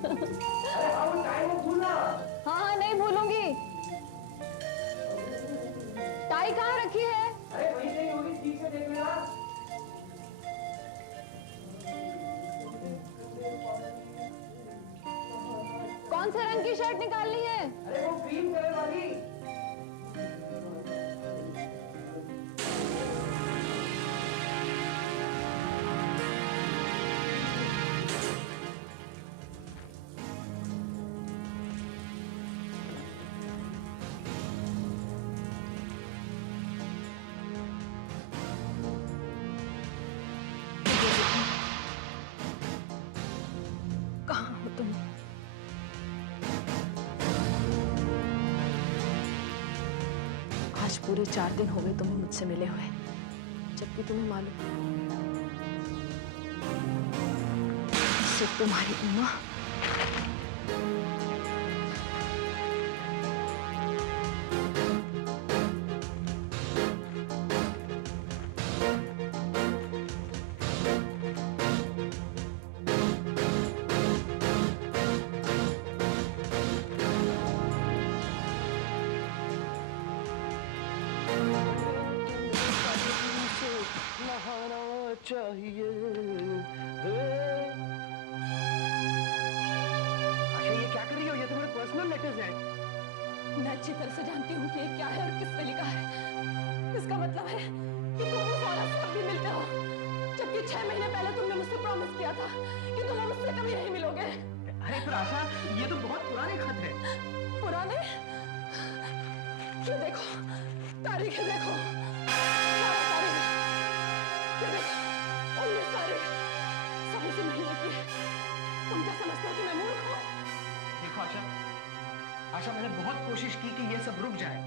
अरे हाँ वो टाई मत भूलना। हाँ हाँ नहीं भूलूंगी। टाई कहाँ रखी है? अरे वहीं कहीं होगी, ठीक से देख लेना। कौन से रंग की शर्ट निकालनी है? अरे वो क्रीम कलर वाली। कहाँ हो तुम? आज पूरे 4 दिन हो गए तुम्हें मुझसे मिले हुए, जबकि तुम्हें मालूम इससे तुम्हारी उम्र चाहिए। अच्छा ये क्या कर रही हो? ये तुम्हारे पर्सनल लेटर्स हैं। मैं अच्छी तरह से जानती हूँ कि ये क्या है और किसने लिखा है। इसका मतलब है कि तुम उस औरत से भी मिलते हो, जबकि 6 महीने पहले तुमने मुझसे प्रॉमिस किया था कि तुम मुझसे कभी नहीं मिलोगे। अरे पर आशा, ये तो बहुत पुराने खत है। पुराने? ये देखो, तारीखें देखो, 12 तारीख, ये देखो 19 तारीख, सब इसी महीने की है। तुम क्या समझते हो कि मैं मूर्ख हूँ? देखो आशा, आशा मैंने बहुत कोशिश की कि ये सब रुक जाए,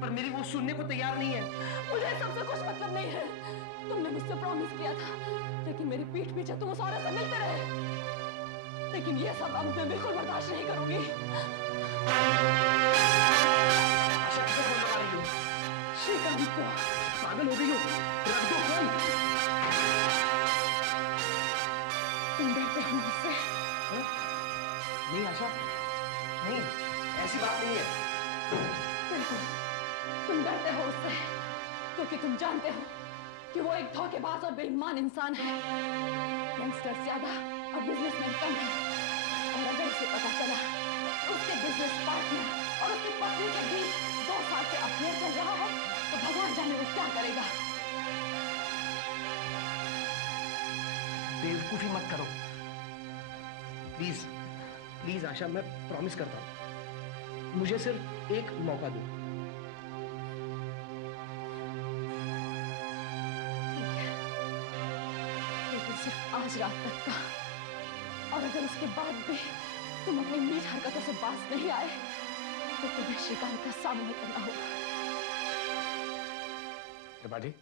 पर मेरी वो सुनने को तैयार नहीं है। मुझे सबसे कुछ मतलब नहीं है। तुमने मुझसे प्रॉमिस किया था, लेकिन मेरी पीठ पीछे तुम उस औरत से मिलते रहे। लेकिन ये सब अब मैं बिल्कुल बर्दाश्त नहीं करूंगी। आशा किसे फोन लगा रही हो? श्रीकांत को। पागल हो गई हो? रख दो फोन। तुम डरते हो मुझसे? नहीं आशा, नहीं, ऐसी बात नहीं है। बिल्कुल, तुम डरते हो उससे, क्योंकि तुम जानते हो कि वो एक धोखेबाज और बेईमान इंसान है। गैंगस्टर ज्यादा और बिजनेसमैन कम है। और अगर उसे पता चला कि उसके बिजनेस पार्टनर और उसकी पत्नी के बीच 2 साल से अफेयर चल रहा है, तो भगवान जाने वो क्या करेगा। बेवकूफी मत करो प्लीज। प्लीज आशा, मैं प्रॉमिस करता हूं, मुझे सिर्फ एक मौका दो। लेकिन सिर्फ आज रात तक का, और अगर उसके बाद भी तुम अपनी नीच हरकतों से बाज नहीं आए, तो तुम्हें श्रीकांत का सामना करना होगा। त्रिपाठी,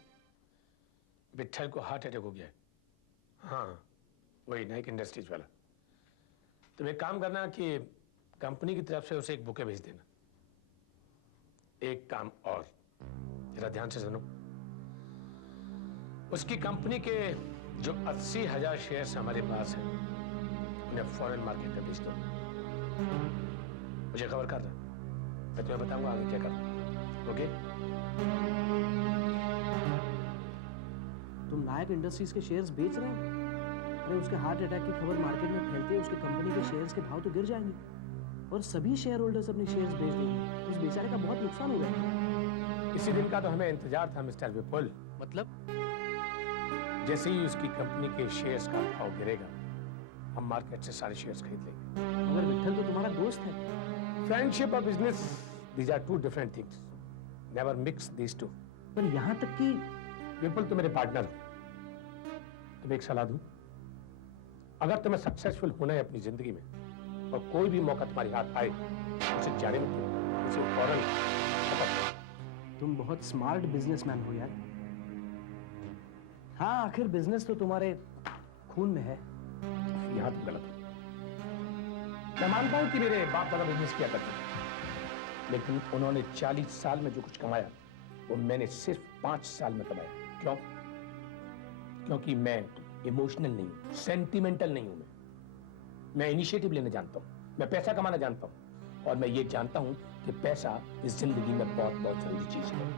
विट्ठल को हार्ट अटैक हो गया है। हाँ, वही नाइक इंडस्ट्रीज वाला। तुम एक काम करना कि कंपनी की तरफ से उसे एक बुके भेज देना। एक काम और, जरा ध्यान से सुनो। उसकी कंपनी के जो 80,000 शेयर्स हमारे पास हैं, उन्हें फॉरेन मार्केट में बेच दो। मुझे खबर कर रहा, मैं तुम्हें बताऊंगा आगे क्या करना। ओके? तुम नायक इंडस्ट्रीज के शेयर्स बेच रहे हो? अरे उसके हार्ट अटैक की खबर मार्केट में फैलते ही उसकी कंपनी के शेयर्स के भाव तो गिर जाएंगे और सभी शेयर होल्डर्स अपने शेयर्स बेच देंगे। उस बेचारे का बहुत नुकसान हो गया। इसी दिन का तो हमें इंतजार था मिस्टर विपुल। मतलब? जैसे ही उसकी कंपनी के शेयर्स का भाव गिरेगा, हम मार्केट से सारे शेयर्स खरीद लेंगे। मगर विट्ठल तो तुम्हारा दोस्त है। फ्रेंडशिप और business, these are 2 different things. Never mix these 2। पर यहाँ तक कि विपुल तुम मेरे पार्टनर हो। तुम्हें एक सलाह दूं? अगर तुम्हें सक्सेसफुल होना है अपनी जिंदगी में और कोई भी मौका तुम्हारे हाथ आए, उसे जाने मत दो, उसे फौरन पकड़ो। तुम बहुत स्मार्ट बिजनेसमैन हो यार। हाँ, आखिर बिजनेस तो तुम्हारे खून में है। यहां तुम गलत हो। मैं मानता हूं कि मेरे बाप दादा बिजनेस किया करते थे, लेकिन उन्होंने 40 साल में जो कुछ कमाया वो मैंने सिर्फ 5 साल में कमाया। क्यों? क्योंकि मैं इमोशनल नहीं हूं, सेंटिमेंटल नहीं हूं। मैं इनिशिएटिव लेना जानता हूँ, मैं पैसा कमाना जानता हूँ, और मैं ये जानता हूँ कि पैसा इस जिंदगी में बहुत बहुत जरूरी चीज है।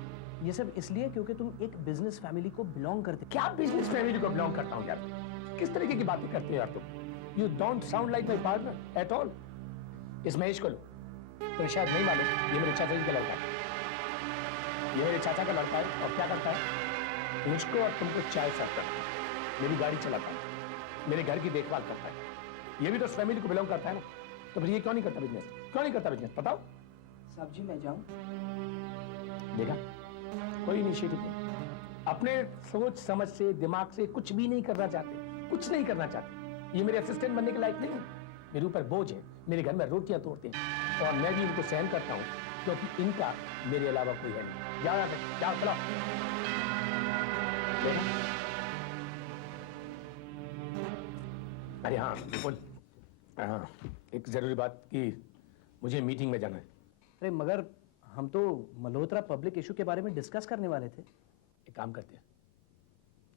ये सब इसलिए क्योंकि तुम एक बिजनेस फैमिली को बिलोंग करते। क्या बिजनेस फैमिली को बिलोंग करता हूँ यार? किस तरीके की बातें करते हो यार तुम? You don't sound like my partner at all. इस महेश को लो, तो शायद नहीं मालूम, ये मेरे चाचा जी का लड़का है। ये मेरे चाचा का लड़का है, और क्या करता है? मुझको और तुमको चाय सर्व करता है, मेरी गाड़ी चलाता है, मेरे घर की देखभाल करता है। ये भी तो उस फैमिली को बिलोंग करता है ना, तो फिर ये क्यों नहीं करता बिजनेस? क्यों नहीं करता बिजनेस? बताओ। साहब जी मैं जाऊं? देखा, कोई इनिशिएटिव नहीं, अपने सोच समझ से, दिमाग से कुछ भी नहीं करना चाहते, कुछ नहीं करना चाहते। ये मेरे असिस्टेंट बनने के लायक नहीं है, मेरे ऊपर बोझ है, मेरे घर में रोटियां तोड़ते हैं, और मैं भी इनको सहन करता हूँ क्योंकि इनका मेरे अलावा कोई है नहीं। जाओ यहाँ पे, जाओ, चलो। देखा? अरे हाँ बिल्कुल, हाँ, एक जरूरी बात की, मुझे मीटिंग में जाना है। अरे मगर हम तो मल्होत्रा पब्लिक इशू के बारे में डिस्कस करने वाले थे। एक काम करते हैं,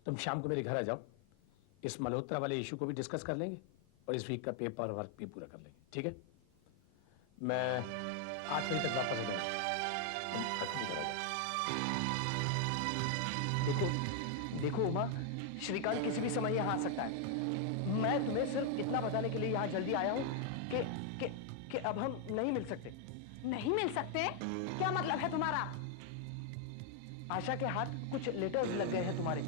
तुम शाम को मेरे घर आ जाओ, इस मल्होत्रा वाले इशू को भी डिस्कस कर लेंगे, और इस वीक का पेपर वर्क भी पूरा कर लेंगे, ठीक है? मैं 8 बजे तक वापस आ जाऊंगा, तुम 8 बजे घर आ जाओ। देखो देखो उमा, श्रीकांत किसी भी समय यहाँ आ सकता है। मैं तुम्हें सिर्फ इतना बताने के लिए यहाँ जल्दी आया हूँ कि अब हम नहीं मिल सकते। नहीं मिल सकते? क्या मतलब है तुम्हारा? आशा के हाथ कुछ लेटर्स लग गए हैं तुम्हारे,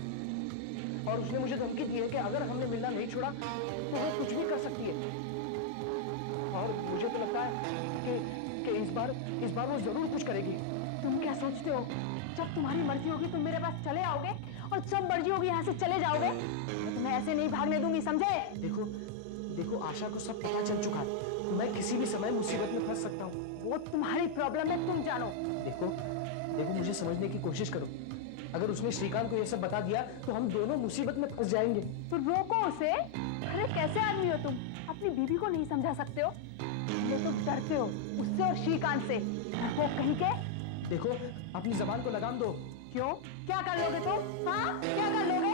और उसने मुझे धमकी दी है कि अगर हमने मिलना नहीं छोड़ा तो वो कुछ भी कर सकती है। और मुझे तो लगता है कि इस बार वो जरूर कुछ करेगी। तुम क्या सोचते हो, जब तुम्हारी मर्जी होगी तुम मेरे पास चले आओगे, और जब मर्जी होगी यहाँ से चले जाओगे? मैं तुम्हें ऐसे नहीं भागने दूंगी, समझे? देखो आशा को सब पता चल चुका है, मैं किसी भी समय मुसीबत में फंस सकता हूँ। वो तुम्हारी प्रॉब्लम है, तुम जानो। देखो मुझे समझने की कोशिश करो। अगर उसने श्रीकांत को ये सब बता दिया तो हम दोनों मुसीबत में फंस जाएंगे। तो रोको उसे। अरे कैसे आदमी हो तुम, अपनी बीवी को नहीं समझा सकते हो? ये तुम डरते हो उससे और श्रीकांत से, वो कहीं के। देखो अपनी जबान को लगाम दो। क्यों, क्या कर लोगे तुम? हाँ, क्या कर लोगे?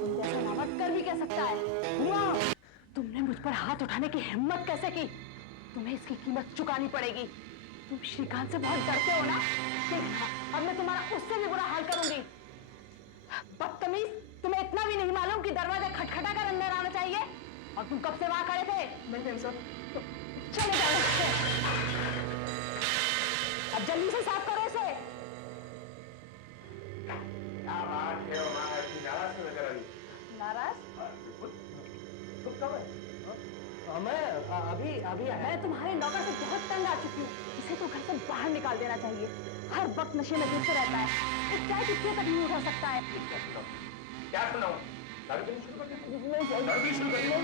तुम जैसा नावत कर भी क्या सकता है? तुमने मुझ पर हाथ उठाने की हिम्मत कैसे की? तुम्हें इसकी कीमत चुकानी पड़ेगी। तुम श्रीकांत से बहुत डरते हो ना? अब मैं तुम्हारा उससे भी बुरा हाल करूंगी। बदतमीज, तुम्हें इतना भी नहीं मालूम कि दरवाजा खटखटा कर अंदर आना चाहिए? और तुम कब से वहां खड़े थे? नहीं सर, तो चले जाओ इससे। अब जल्दी से साफ करो इसे। क्या बात है, नाराज क्यों नजर आ रही? नाराज? तुम कब है? मैं अभी आया। मैं तुम्हारे नौकर से बहुत तंग आ चुकी हूँ। इसे तो घर से बाहर निकाल देना चाहिए। हर वक्त नशे में घुसते रहता है। वो चाय की तक नहीं उठा सकता है। क्या सुनाऊं? दारू पीनी शुरू कर दिया? दारू पीनी शुरू कर दिया?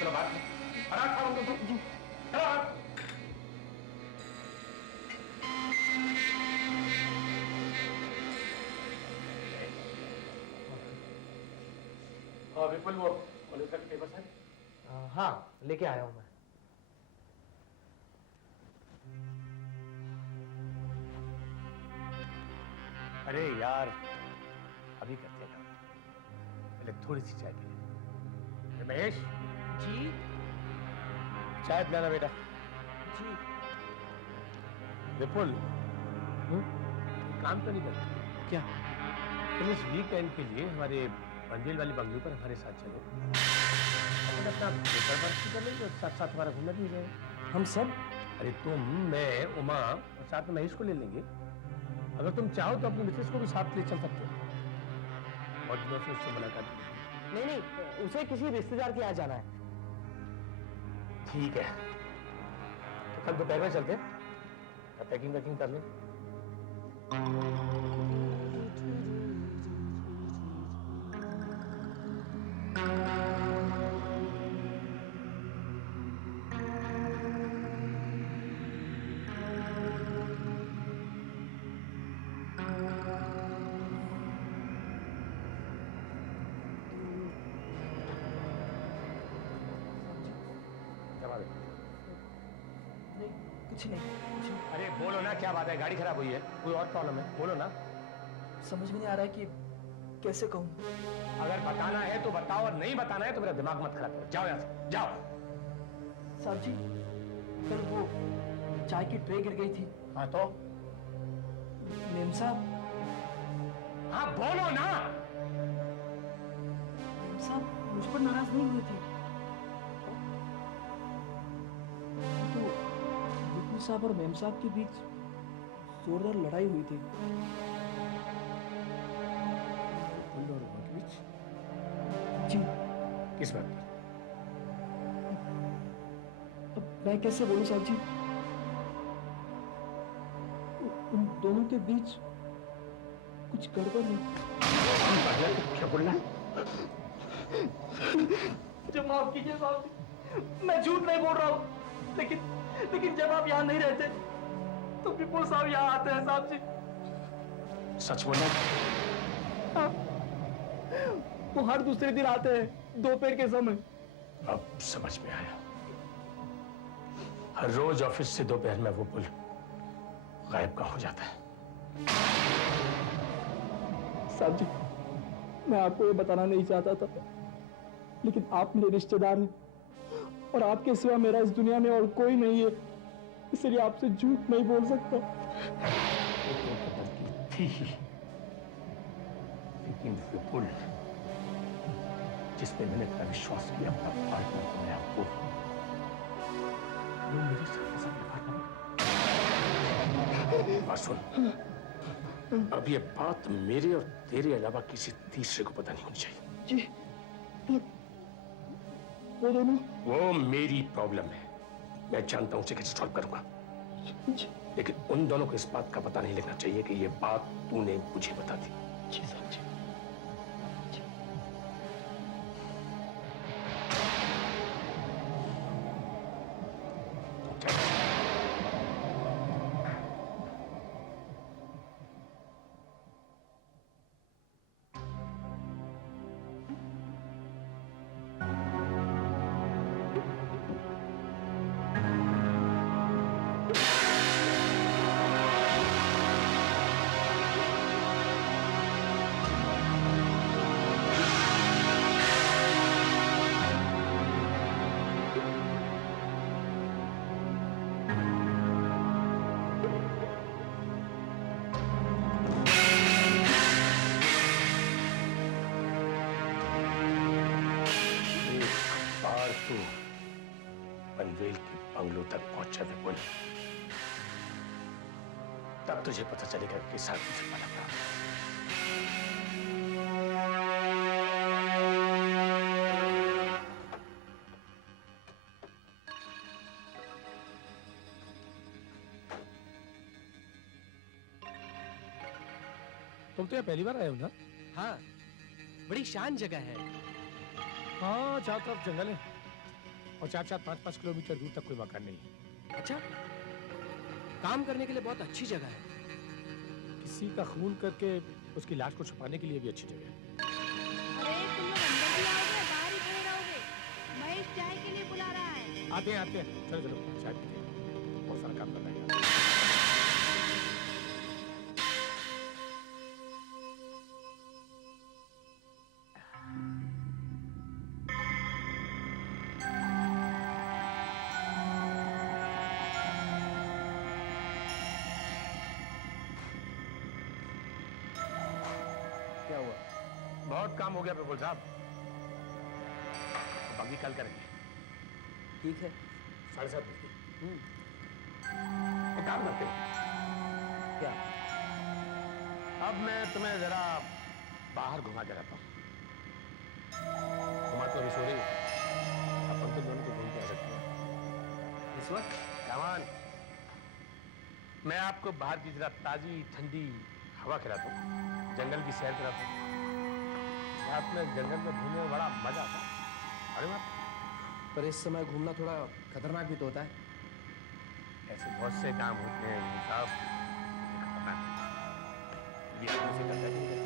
चलो बात है, फराक खाओ तुम। चलो हाँ विपुल, वो मल्होत्रा के पेपर्स हैं? हाँ लेके आया हूँ मैं। अरे यार, अभी करते हैं काम, पहले थोड़ी सी चाय पी ले। महेश जी चाय पिलाना बेटा। जी। विपुल, काम तो नहीं करते क्या? तुम इस वीकेंड के लिए हमारे बंदेल वाली बंगलो पर हमारे साथ चलो, अपन अपना पेपर वर्क भी कर लेंगे और साथ साथ हमारा घूमना भी हो जाएगा। हम सब? अरे तुम, मैं, उमा और साथ में महेश को ले लेंगे। अगर तुम चाहो तो अपनी मिसेस को भी साथ ले चल सकते हो, और दिनों से उससे मुलाकात भी। नहीं, उसे किसी रिश्तेदार के यहाँ जाना है। ठीक है, तो कल दोपहर में चलते हैं, पैकिंग वैकिंग कर लें। कुछ नहीं। अरे बोलो ना, क्या बात है? गाड़ी खराब हुई है, कोई और प्रॉब्लम है? बोलो ना। समझ में नहीं आ रहा है कि कैसे कहूँ। अगर बताना है तो बताओ, और नहीं बताना है तो मेरा दिमाग मत खराब करो। जाओ यहाँ से, जाओ। साहब जी, कल वो चाय की ट्रे गिर गई थी। हाँ तो? मेम साहब, हाँ बोलो ना। मेम साहब मुझ पर नाराज नहीं हुई थी। तो बिट्टू साहब और मेम साहब के बीच जोरदार लड़ाई हुई थी। जी। किस बात पर? अब मैं कैसे बोलूं साहब जी? उन दोनों के बीच कुछ गड़बड़ है। क्या बोलना? मुझे माफ कीजिए साहब जी, मैं झूठ नहीं बोल रहा हूँ, लेकिन जब आप यहाँ नहीं रहते तो विपुल साहब यहाँ आते हैं साहब जी। सच बोलना? हाँ, वो हर दूसरे दिन आते हैं दोपहर के समय। अब समझ में आया। हर रोज ऑफिस से दोपहर में वो पुल गायब का हो जाता है। साहब जी, मैं आपको ये बताना नहीं चाहता था, लेकिन आप मेरे रिश्तेदार हैं और आपके सिवा मेरा इस दुनिया में और कोई नहीं है, इसलिए आपसे झूठ नहीं बोल सकता। थी ही, लेकिन विपुल जिसपे मैंने अपना विश्वास किया, अपना पार्टनर बनाया, वो मेरे साथ ऐसा व्यवहार करे। और सुन, अब ये बात मेरे और तेरे अलावा किसी तीसरे को पता नहीं होनी चाहिए। जी, वो दोनों? वो मेरी प्रॉब्लम है, मैं जानता हूं उसे कैसे सॉल्व करूंगा, लेकिन उन दोनों को इस बात का पता नहीं लगना चाहिए कि ये बात तूने मुझे बता दी। जी साहब जी। पनवेल के बंगलों तक पहुंचा विपुल, तब तुझे पता चलेगा कि साथ मुझे पड़ा था। तुम तो यहाँ पहली बार आए हो ना? हाँ, बड़ी शान जगह है। हाँ, चारों तरफ जंगल है और 4-5 किलोमीटर दूर तक कोई मकान नहीं है। अच्छा, काम करने के लिए बहुत अच्छी जगह है। किसी का खून करके उसकी लाश को छुपाने के लिए भी अच्छी जगह है। अरे तुम लोग अंदर भी आओगे, बाहर ही खड़े रहोगे? महेश चाय के लिए बुला रहा है। आते हैं, चलो चलो चाय पीते हैं, बहुत सारा काम करना है। क्या हुआ? बहुत काम हो गया विपुल साहब, बाकी कल करेंगे। ठीक है। 7:30 बजे। एक काम करते हैं, क्या? अब मैं तुम्हें जरा बाहर घुमा के लाता हूँ। तुम्हारा तो अभी सो रही है, अपन तो दोनों को घूम के आ सकते हैं इस वक्त? कमान, मैं आपको बाहर की जरा ताजी ठंडी हवा खिलाता हूँ, जंगल की सैर कराता हूँ। रात में जंगल में घूमने में बड़ा मजा आता है। अरे बात, पर इस समय घूमना थोड़ा खतरनाक भी तो होता है। ऐसे बहुत से काम होते हैं विपुल साहब, ये खतरनाक है। ये आदमी से करता नहीं है।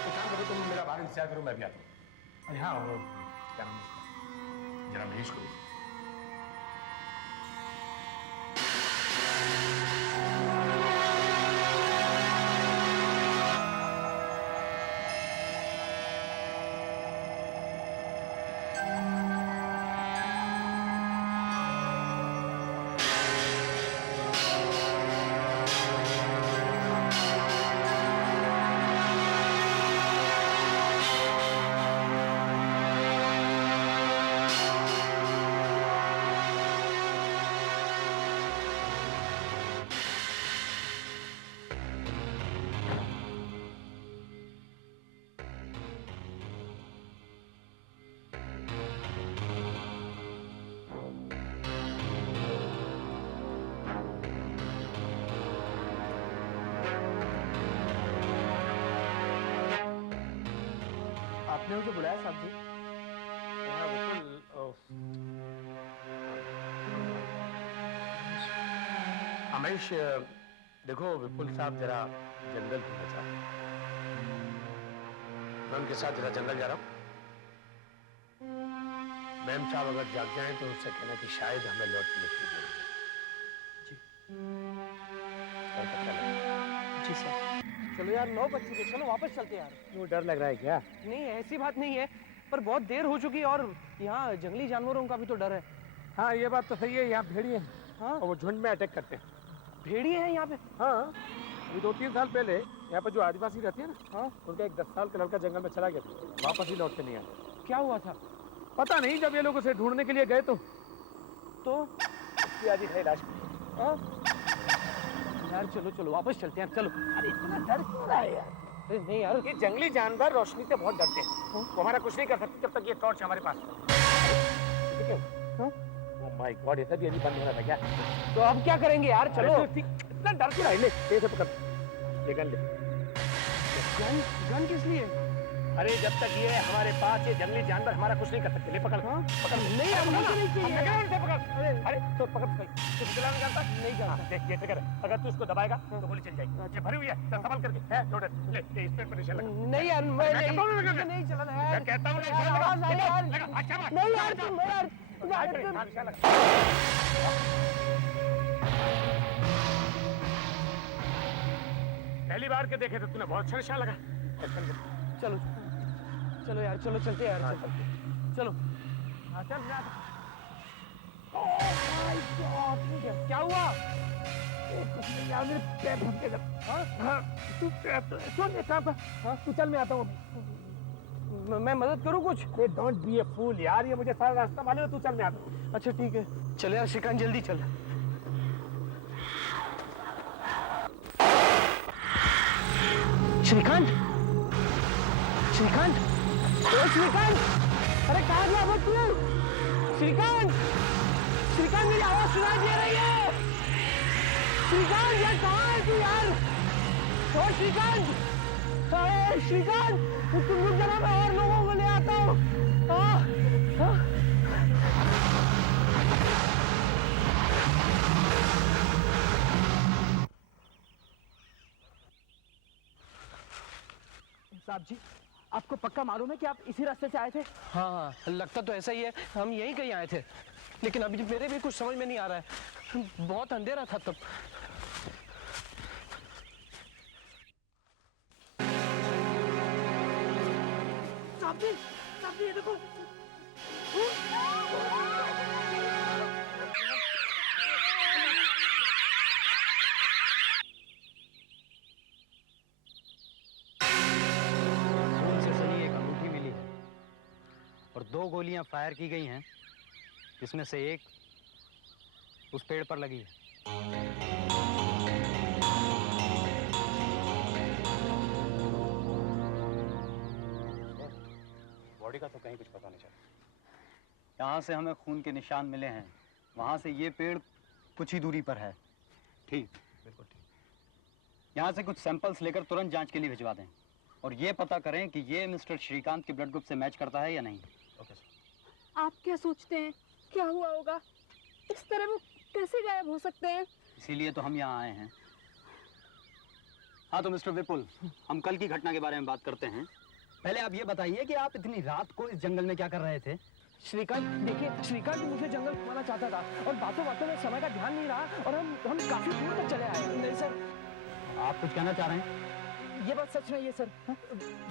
तो काम करो, तुम मेरा बाहर इंतजार करो, मैं भी आता हूँ। अरे हाँ, वो क्या नाम है उसका? जरा महेश को आपने मुझे बुलाया साहब जी? हाँ, विपुल, रमेश, देखो विपुल साहब जरा जंगल घूमना चाहते हैं। मैं उनके साथ जरा जंगल जा रहा हूँ। मैम साहब अगर जाग जाएं तो उससे कहना कि शायद हमें लौटने की जरूरत है। जी जी सर। चलो यार 9 बज चुके, चलो वापस चलते हैं यार। क्यों, डर लग रहा है क्या? नहीं ऐसी बात नहीं है, पर बहुत देर हो चुकी और यहाँ जंगली जानवरों का भी तो डर है। हाँ ये बात तो सही है, यहाँ भेड़िए हैं हाँ और वो झुंड में अटैक करते हैं। भेड़िए हैं यहाँ पे? हाँ, अभी 2-3 साल पहले यहाँ पर जो आदिवासी रहते हैं ना, हाँ, उनका एक 10 साल का लड़का जंगल में चला गया था, वापस ही लौट के नहीं आया। क्या हुआ था? पता नहीं, जब ये लोग उसे ढूंढने के लिए गए तो आज है लाश। हाँ यार चलो चलो वापस चलते हैं चलो। अरे इतना डर क्यों रहा है यार? अरे नहीं यार, ये जंगली जानवर रोशनी से बहुत डरते हैं, वो हमारा कुछ नहीं कर सकते जब तक ये टॉर्च हमारे पास है। ओह माय गॉड, ये सब ये नहीं बंद हो रहा था क्या? तो अब क्या करेंगे यार? चलो। इतना डर क्यों रहा है? ले ये पकड़, ये गन ले। गन किस लिए? अरे जब तक ये हमारे पास ये जंगली जानवर हमारा कुछ नहीं कर सकते। ले पकड़। हाँ? पकड़। नहीं यार, मुझे नहीं चाहिए। पकड़। अरे तो पकड़, तू चलाना जानता? नहीं जानता। देख ये ट्रिगर है, अगर तू इसको दबाएगा तो गोली चल जाएगी। ये भरी हुई है, संभाल करके है लोडेड। ले ये स्पीड पर निशान लगा। नहीं यार मैं नहीं चलाना यार। मैं कहता हूं यार, आवाज आ रही है यार। लगा। अच्छा बात। नहीं यार तुम यार निशान लगा। पहली बार के देखे तो तूने बहुत अच्छा निशान लगा। चलो चलो यार, चलो चलते हैं यार। चलो चल क्या हुआ? यार मेरे पैर फंस गए। हाँ तू सुन, एक काम कर, हाँ तू चल, मैं आता हूँ। मैं मदद करूँ कुछ? डोंट बी ए फूल यार, ये मुझे सारा रास्ता मालूम है, तू चल, मैं आता हूँ। अच्छा ठीक है, चल यार श्रीकांत जल्दी चल। श्रीकांत, श्रीकांत, ओ श्रीकांत, अरे कहाँ गया वो तू? श्रीकांत, श्रीकांत मेरी आवाज सुनाई दे रही है? श्रीकांत यार कहाँ है तू यार? ओ श्रीकांत, अरे श्रीकांत, तुम रुक जाना, मैं और लोगों को ले आता हूँ। साहब जी, आपको पक्का मालूम है कि आप इसी रास्ते से आए थे? हाँ, लगता तो ऐसा ही है, हम यहीं कहीं आए थे, लेकिन अभी मेरे भी कुछ समझ में नहीं आ रहा है, बहुत अंधेरा था तब। साहब जी ये देखो। और 2 गोलियां फायर की गई हैं, जिसमें से एक उस पेड़ पर लगी है। बॉडी का तो कहीं कुछ पता नहीं चला। यहाँ से हमें खून के निशान मिले हैं, वहाँ से ये पेड़ कुछ ही दूरी पर है। ठीक, बिल्कुल ठीक। यहाँ से कुछ सैंपल्स लेकर तुरंत जांच के लिए भिजवा दें और ये पता करें कि ये मिस्टर श्रीकांत के ब्लड ग्रुप से मैच करता है या नहीं। Okay sir. आप क्या सोचते हैं क्या हुआ होगा? इस तरह वो कैसे गायब हो सकते हैं? इसीलिए तो हम यहाँ आए हैं। हाँ तो मिस्टर विपुल, हम कल की घटना के बारे में बात करते हैं। पहले आप ये बताइए कि आप इतनी रात को इस जंगल में क्या कर रहे थे? श्रीकांत, देखिए श्रीकांत मुझे जंगल घुमाना चाहता था और बातों बातों में समय का ध्यान नहीं रहा और हम काफी दूर तक चले आए। नहीं सर। आप कुछ कहना चाह रहे हैं? ये बात सच नहीं है सर।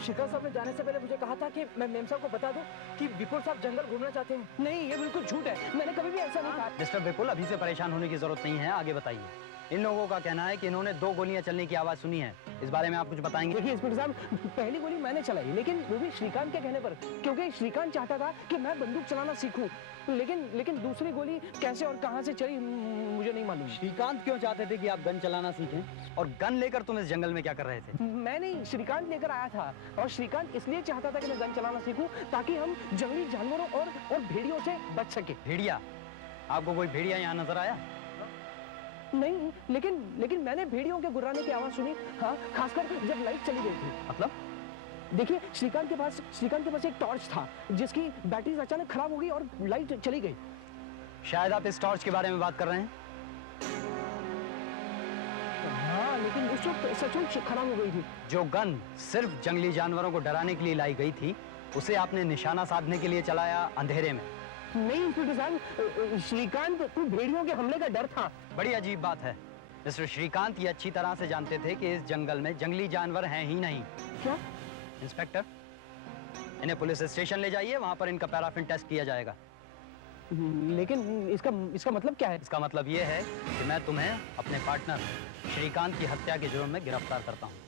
श्रीकांत साहब ने जाने से पहले मुझे कहा था कि मैं मेम साहब को बता दूं कि विपुल साहब जंगल घूमना चाहते हैं। नहीं, ये बिल्कुल झूठ है, मैंने कभी भी ऐसा नहीं कहा। मिस्टर विपुल, अभी से परेशान होने की जरूरत नहीं है, आगे बताइए। इन लोगों का कहना है कि इन्होंने 2 गोलियां चलने की आवाज सुनी है, इस बारे में आप कुछ बताएंगे? देखिए इंस्पेक्टर साहब, पहली गोली मैंने चलाई, लेकिन वो भी श्रीकांत के कहने पर, क्योंकि श्रीकांत चाहता था कि मैं बंदूक चलाना सीखूं। लेकिन दूसरी गोली कैसे और कहां से चली मुझे नहीं मालूम। श्रीकांत क्यों चाहते थे कि आप गन चलाना सीखें? और गन लेकर तुम इस जंगल में क्या कर रहे थे? मैं नहीं, श्रीकांत लेकर आया था और श्रीकांत इसलिए चाहता था कि मैं गन चलाना सीखूं ताकि हम जंगली जानवरों और भेड़ियों से बच सके। भेड़िया? आपको कोई भेड़िया यहाँ नजर आया? नहीं, लेकिन मैंने भेड़ियों के गुर्राने की आवाज सुनी। हाँ, खासकर जब लाइट चली गई थी। मतलब? देखिए श्रीकांत के पास एक टॉर्च था जिसकी बैटरी अचानक खराब हो गई और लाइट चली गई। शायद आप इस टॉर्च के बारे में बात कर रहे हैं। हाँ, लेकिन उस वक्त सचमुच खराब हो गई थी। जो गन सिर्फ जंगली जानवरों को डराने के लिए लाई गई थी, उसे आपने निशाना साधने के लिए चलाया अंधेरे में। नहीं इंस्पेक्टर साहब, श्रीकांत को भेड़ियों के हमले का डर था। बड़ी अजीब बात है। मिस्टर श्रीकांत ये अच्छी तरह से जानते थे कि इस जंगल में जंगली जानवर हैं ही नहीं। क्या? इंस्पेक्टर, इन्हें पुलिस स्टेशन ले जाइए, वहां पर इनका पैराफिन टेस्ट किया जाएगा। लेकिन इसका मतलब क्या है? इसका मतलब ये है कि मैं तुम्हें अपने पार्टनर श्रीकांत की हत्या के जुर्म में गिरफ्तार करता हूँ।